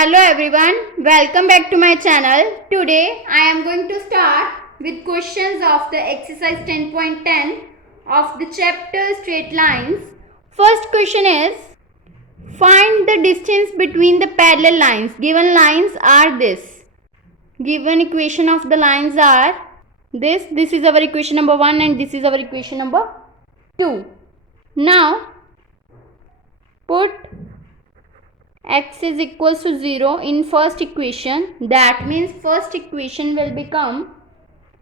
Hello everyone, welcome back to my channel. Today I am going to start with questions of the exercise 10.10 of the chapter straight lines. First question is, find the distance between the parallel lines. Given lines are this. Given equation of the lines are this. This is our equation number 1 and this is our equation number 2. Now put x is equals to 0 in first equation. That means first equation will become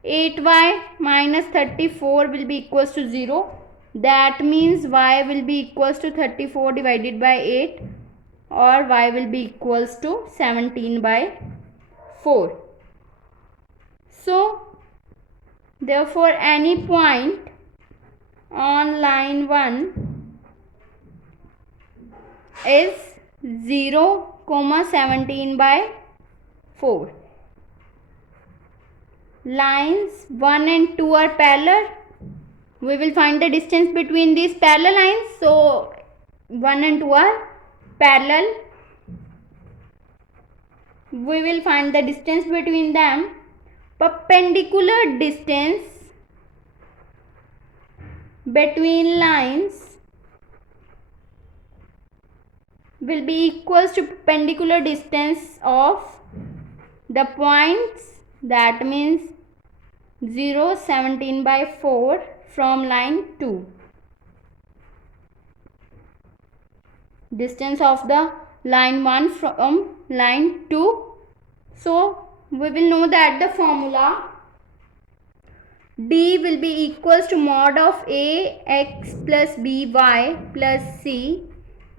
8y minus 34 will be equals to 0. That means y will be equals to 34 divided by 8 or y will be equals to 17 by 4. So therefore any point on line 1 is 0, 17 by 4. Lines 1 and 2 are parallel. We will find the distance between these parallel lines. So 1 and 2 are parallel. We will find the distance between them. Perpendicular distance between lines will be equals to perpendicular distance of the points, that means 0, 17 by 4 from line 2. Distance of the line 1 from line 2. So we will know that the formula D will be equals to mod of ax plus by plus c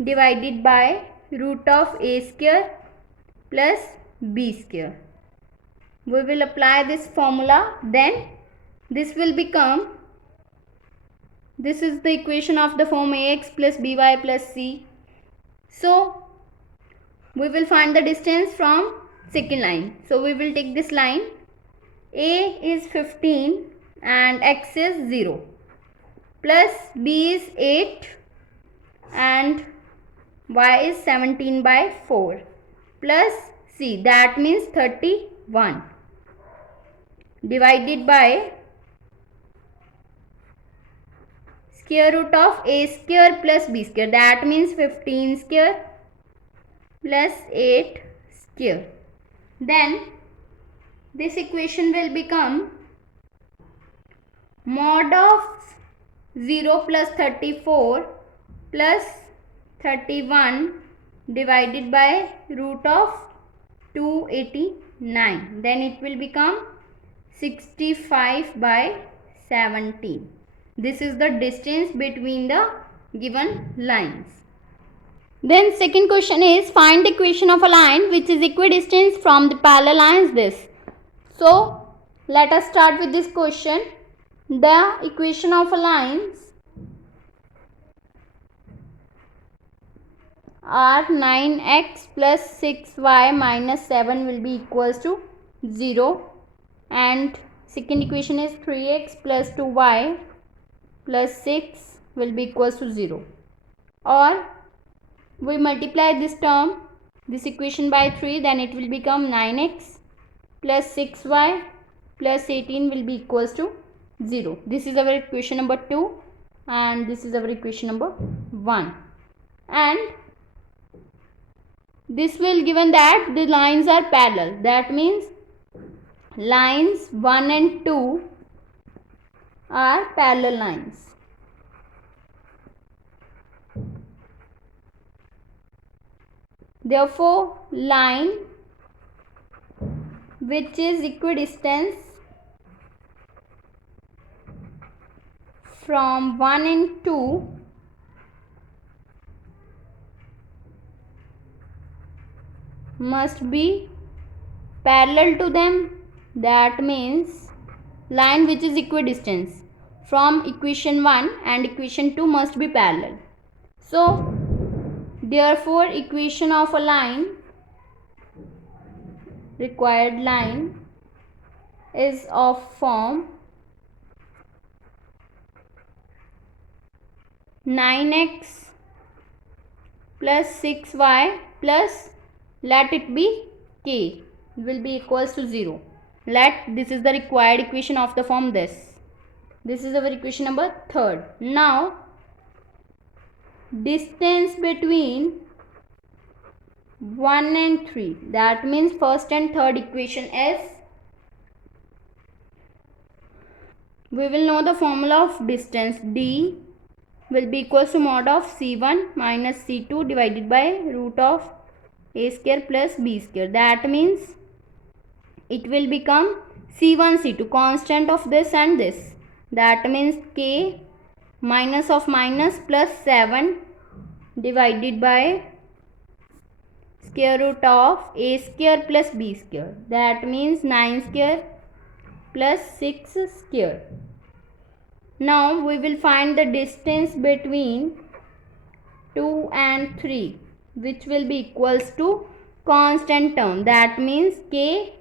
divided by root of a square plus b square. We will apply this formula, then this will become, this is the equation of the form ax plus by plus c. So we will find the distance from second line. So we will take this line, a is 15 and x is 0 plus b is 8 and y is 17 by 4 plus c, that means 31 divided by square root of a square plus b square, that means 15 square plus 8 square. Then this equation will become mod of 0 plus 34 plus 31 divided by root of 289. Then it will become 65 by 17. This is the distance between the given lines. Then second question is, find the equation of a line which is equidistant from the parallel lines this. So let us start with this question. The equation of a lines are 9x plus 6y minus 7 will be equals to 0, and second equation is 3x plus 2y plus 6 will be equals to 0, or we multiply this term, this equation by 3, then it will become 9x plus 6y plus 18 will be equals to 0. This is our equation number 2 and this is our equation number 1, and this will given that the lines are parallel, that means lines 1 and 2 are parallel lines. Therefore line which is equidistant from 1 and 2 must be parallel to them, that means line which is equidistant from equation 1 and equation 2 must be parallel. So therefore equation of a line, required line, is of form 9x plus 6y plus let it be k will be equals to 0. This is the required equation of the form this. This is our equation number 3rd. Now distance between 1 and 3, that means first and third equation is, we will know the formula of distance. D will be equals to mod of C1 minus C2 divided by root of a square plus b square. That means it will become C1 C2, constant of this and this. That means k minus of minus plus 7 divided by square root of a square plus b square. That means 9 square plus 6 square. Now we will find the distance between 2 and 3, which will be equals to constant term. That means k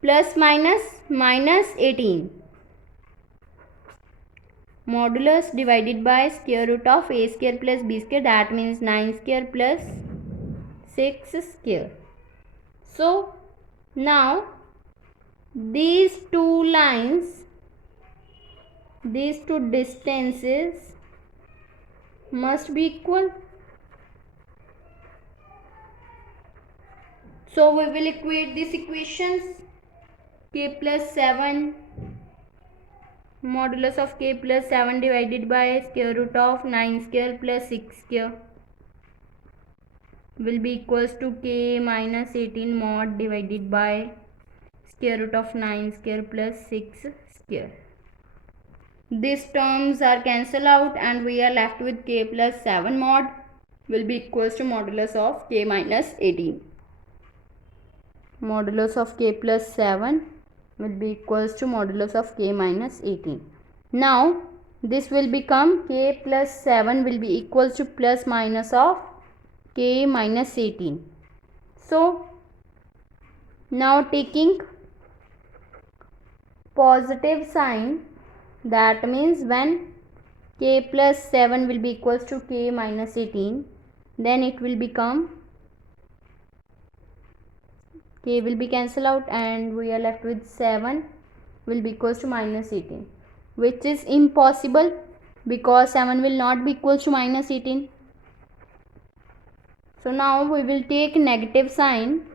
plus minus 18. Modulus divided by square root of a square plus b square. That means 9 square plus 6 square. So now these two lines, these two distances must be equal. So we will equate these equations. K plus 7 modulus of k plus 7 divided by square root of 9 square plus 6 square will be equals to k minus 18 mod divided by square root of 9 square plus 6 square. These terms are cancelled out and we are left with k plus 7 mod will be equals to modulus of k minus 18. Modulus of k plus 7 will be equals to modulus of k minus 18. Now this will become k plus 7 will be equals to plus minus of k minus 18. So now taking positive sign, that means when k plus 7 will be equals to k minus 18, then it will become, k will be cancelled out and we are left with 7 will be equals to minus 18, which is impossible because 7 will not be equals to minus 18. So now we will take negative sign.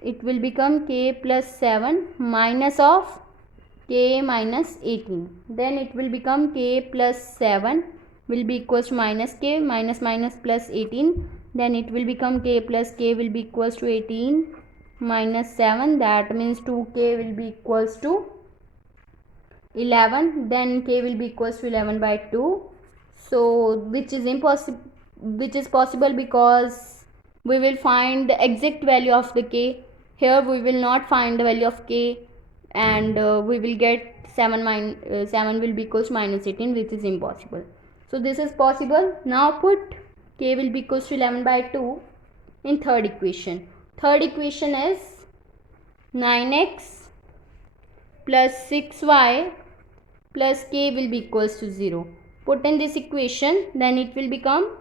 It will become k plus 7 minus of k minus 18. Then it will become k plus 7 will be equals to minus k minus minus plus 18. Then it will become k plus k will be equals to 18 minus 7. That means 2k will be equals to 11. Then k will be equals to 11 by 2. So which is possible because we will find the exact value of the k. Here we will not find the value of k and we will get 7 will be equals to minus 18, which is impossible. So this is possible. Now put k will be equals to 11 by 2 in third equation. Third equation is 9x plus 6y plus k will be equals to 0. Put in this equation, then it will become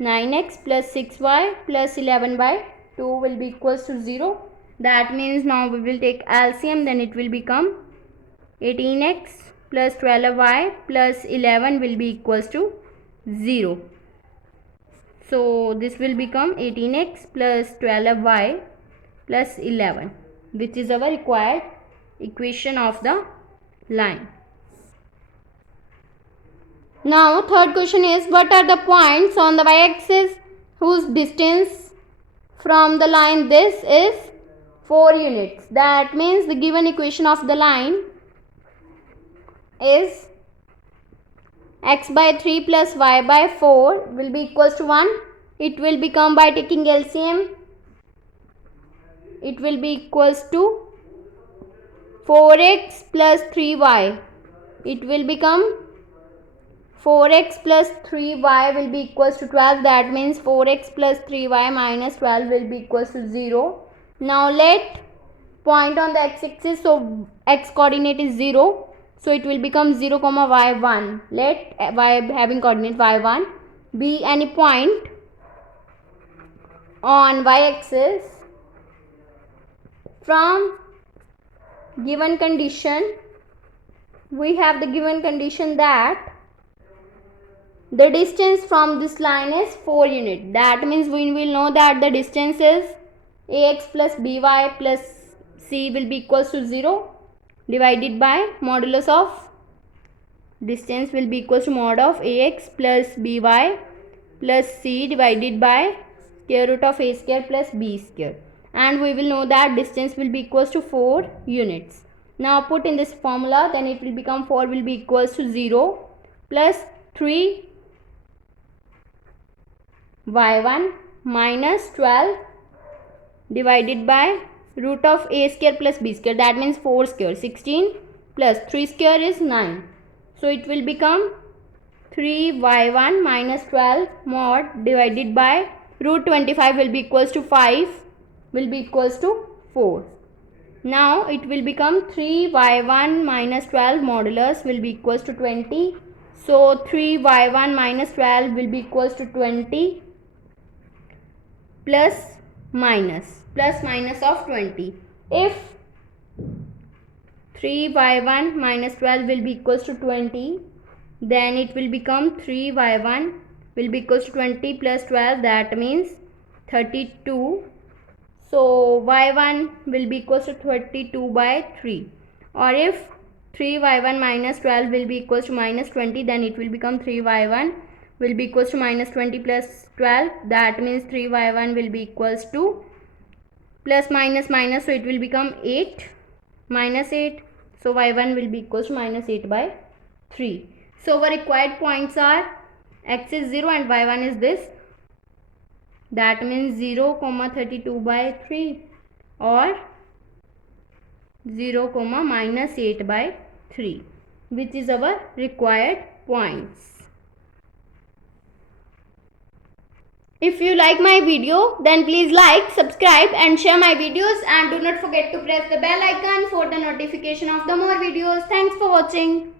9x plus 6y plus 11 by 2 will be equals to 0. That means now we will take LCM, then it will become 18x plus 12y plus 11 will be equals to 0. So this will become 18x plus 12y plus 11, which is our required equation of the line. Now third question is, what are the points on the y-axis whose distance from the line this is 4 units? That means the given equation of the line is x by 3 plus y by 4 will be equals to 1. It will become, by taking LCM, it will be equals to 4x plus 3y. It will become 4x plus 3y will be equals to 12. That means 4x plus 3y minus 12 will be equals to 0. Now let point on the x-axis, so x coordinate is 0. So it will become 0 comma y1. Let y having coordinate y1 be any point on y-axis from given condition. We have the given condition that the distance from this line is 4 units. That means we will know that the distance is ax plus by plus c will be equals to 0 divided by modulus of distance will be equals to mod of ax plus by plus c divided by square root of a square plus b square, and we will know that distance will be equals to 4 units. Now put in this formula, then it will become 4 will be equals to 0 plus 3 y1 minus 12 divided by root of a square plus b square, that means 4 square 16 plus 3 square is 9. So it will become 3y1 minus 12 mod divided by root 25 will be equals to 5 will be equals to 4. Now it will become 3y1 minus 12 modulus will be equals to 20. So 3y1 minus 12 will be equals to 20 plus minus of 20. If 3y1 minus 12 will be equals to 20, then it will become 3y1 will be equals to 20 plus 12, that means 32. So y1 will be equals to 32 by 3. Or if 3y1 minus 12 will be equals to minus 20, then it will become 3y1 will be equals to minus 20 plus 12, that means 3y1 will be equals to plus minus minus, so it will become 8 minus 8, so y1 will be equals to minus 8 by 3. So our required points are x is 0 and y1 is this, that means 0 comma 32 by 3 or 0 comma minus 8 by 3, which is our required points. If you like my video, then please like, subscribe and share my videos, and do not forget to press the bell icon for the notification of the more videos. Thanks for watching.